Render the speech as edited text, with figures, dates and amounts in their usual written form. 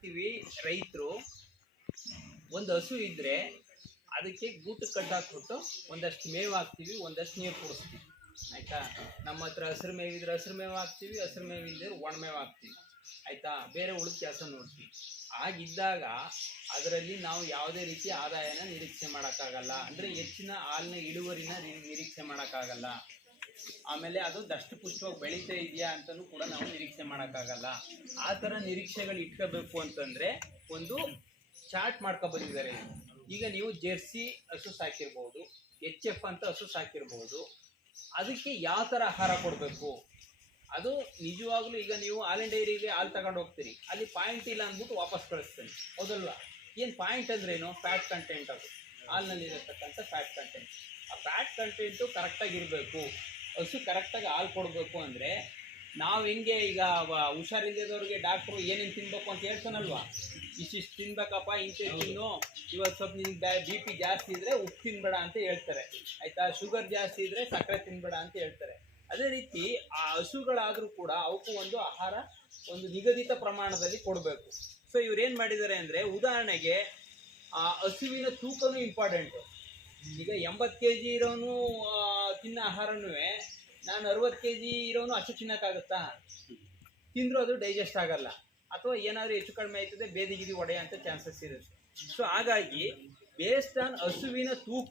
ಮಾಡ್ತೀವಿ ರೈತರು, ಒಂದು ಹಸು ಇದ್ರೆ ಅದಕ್ಕೆ ಗೂಟು ಕಟ್ಟಾಕ್ಬಿಟ್ಟು ಒಂದಷ್ಟು ಮೇವು ಹಾಕ್ತೀವಿ, ಒಂದಷ್ಟು ನೀರು ಕುಡಿಸ್ತೀವಿ. ಆಯ್ತಾ? ನಮ್ಮ ಹತ್ರ ಹಸಿರು ಮೇವಿದ್ರೆ ಹಸಿರು ಮೇವು ಹಾಕ್ತೀವಿ, ಹಸಿರು ಮೇವಿಲ್ಲದೆ ಒಣಮೇವು ಹಾಕ್ತೀವಿ. ಆಯ್ತಾ? ಬೇರೆ ಉಳಿದ ಕೆಲಸ ನೋಡ್ತೀವಿ. ಆಗಿದ್ದಾಗ ಅದರಲ್ಲಿ ನಾವು ಯಾವುದೇ ರೀತಿ ಆದಾಯನ ನಿರೀಕ್ಷೆ ಮಾಡೋಕ್ಕಾಗಲ್ಲ. ಅಂದರೆ ಹೆಚ್ಚಿನ ಹಾಲಿನ ಇಳುವರಿನ ನಿರೀಕ್ಷೆ ಮಾಡೋಕ್ಕಾಗಲ್ಲ. ಆಮೇಲೆ ಅದು ದಷ್ಟಪುಷ್ಟವಾಗಿ ಬೆಳೀತಾ ಇದೆಯಾ ಅಂತಲೂ ಕೂಡ ನಾವು ನಿರೀಕ್ಷೆ ಮಾಡೋಕ್ಕಾಗಲ್ಲ. ಆ ಥರ ನಿರೀಕ್ಷೆಗಳು ಇಟ್ಕೋಬೇಕು ಅಂತಂದರೆ ಒಂದು ಚಾರ್ಟ್ ಮಾಡ್ಕೊಬಂದಿದ್ದಾರೆ. ಈಗ ನೀವು ಜೆರ್ಸಿ ಹಸು ಸಾಕಿರ್ಬೋದು, HF ಅಂತ ಹಸು ಸಾಕಿರ್ಬೋದು. ಅದಕ್ಕೆ ಯಾವ ಥರ ಆಹಾರ ಕೊಡಬೇಕು, ಅದು ನಿಜವಾಗ್ಲೂ ಈಗ ನೀವು ಹಾಲಿನ ಡೈರಿಗೆ ಹಾಲು ತಗೊಂಡು ಹೋಗ್ತೀರಿ, ಅಲ್ಲಿ ಪಾಯಿಂಟ್ ಇಲ್ಲ ಅಂದ್ಬಿಟ್ಟು ವಾಪಸ್ ಕಳಿಸ್ತೀನಿ, ಹೌದಲ್ವಾ? ಏನು ಪಾಯಿಂಟ್ ಅಂದ್ರೇನು? Fat content. ಅದು ಹಾಲಿನಲ್ಲಿರತಕ್ಕಂಥ ಫ್ಯಾಟ್ ಕಂಟೆಂಟ್. ಆ ಫ್ಯಾಟ್ ಕಂಟೆಂಟು ಕರೆಕ್ಟಾಗಿರಬೇಕು. ಹಸು ಕರೆಕ್ಟಾಗಿ ಹಾಲು ಕೊಡಬೇಕು ಅಂದರೆ ನಾವು ಹೆಂಗೆ ಈಗ ಹುಷಾರಿಲ್ಲದವ್ರಿಗೆ ಡಾಕ್ಟ್ರು ಏನೇನು ತಿನ್ಬೇಕು ಅಂತ ಹೇಳ್ತಾನಲ್ವಾ, ಇಷ್ಟಿಷ್ಟು ತಿನ್ಬೇಕಪ್ಪ, ಇಂಚೆ ತಿನ್ನು, ಇವತ್ತು ಸ್ವಲ್ಪ ನಿನ್ಗೆ BP ಜಾಸ್ತಿ ಇದ್ದರೆ ಉಪ್ಪು ತಿನ್ಬೇಡ ಅಂತ ಹೇಳ್ತಾರೆ. ಆಯಿತಾ? ಶುಗರ್ ಜಾಸ್ತಿ ಇದ್ದರೆ ಸಕ್ಕರೆ ತಿನ್ಬೇಡ ಅಂತ ಹೇಳ್ತಾರೆ. ಅದೇ ರೀತಿ ಆ ಹಸುಗಳಾದರೂ ಕೂಡ ಅವಕ್ಕೂ ಒಂದು ಆಹಾರ ಒಂದು ನಿಗದಿತ ಪ್ರಮಾಣದಲ್ಲಿ ಕೊಡಬೇಕು. ಸೊ ಇವ್ರೇನು ಮಾಡಿದ್ದಾರೆ ಅಂದರೆ, ಉದಾಹರಣೆಗೆ ಆ ಹಸುವಿನ ತೂಕನೂ ಇಂಪಾರ್ಟೆಂಟು. ಈಗ 80 kg ಇರೋನು ತಿನ್ನೋ ಆಹಾರನೂ ನಾನು 60 kg ಇರೋನು ಅಷ್ಟು ತಿನ್ನೋಕ್ಕಾಗುತ್ತಾ? ತಿಂದರೂ ಅದು ಡೈಜೆಸ್ಟ್ ಆಗಲ್ಲ, ಅಥವಾ ಏನಾದರೂ ಹೆಚ್ಚು ಕಡಿಮೆ ಆಯ್ತದೆ, ಬೇದಿಗಿದಿ ಒಡೆಯೋಂಥ ಚಾನ್ಸಸ್ ಇರುತ್ತೆ. ಸೊ ಹಾಗಾಗಿ ಬೇಸ್ಡ್ ಆನ್ ಹಸುವಿನ ತೂಕ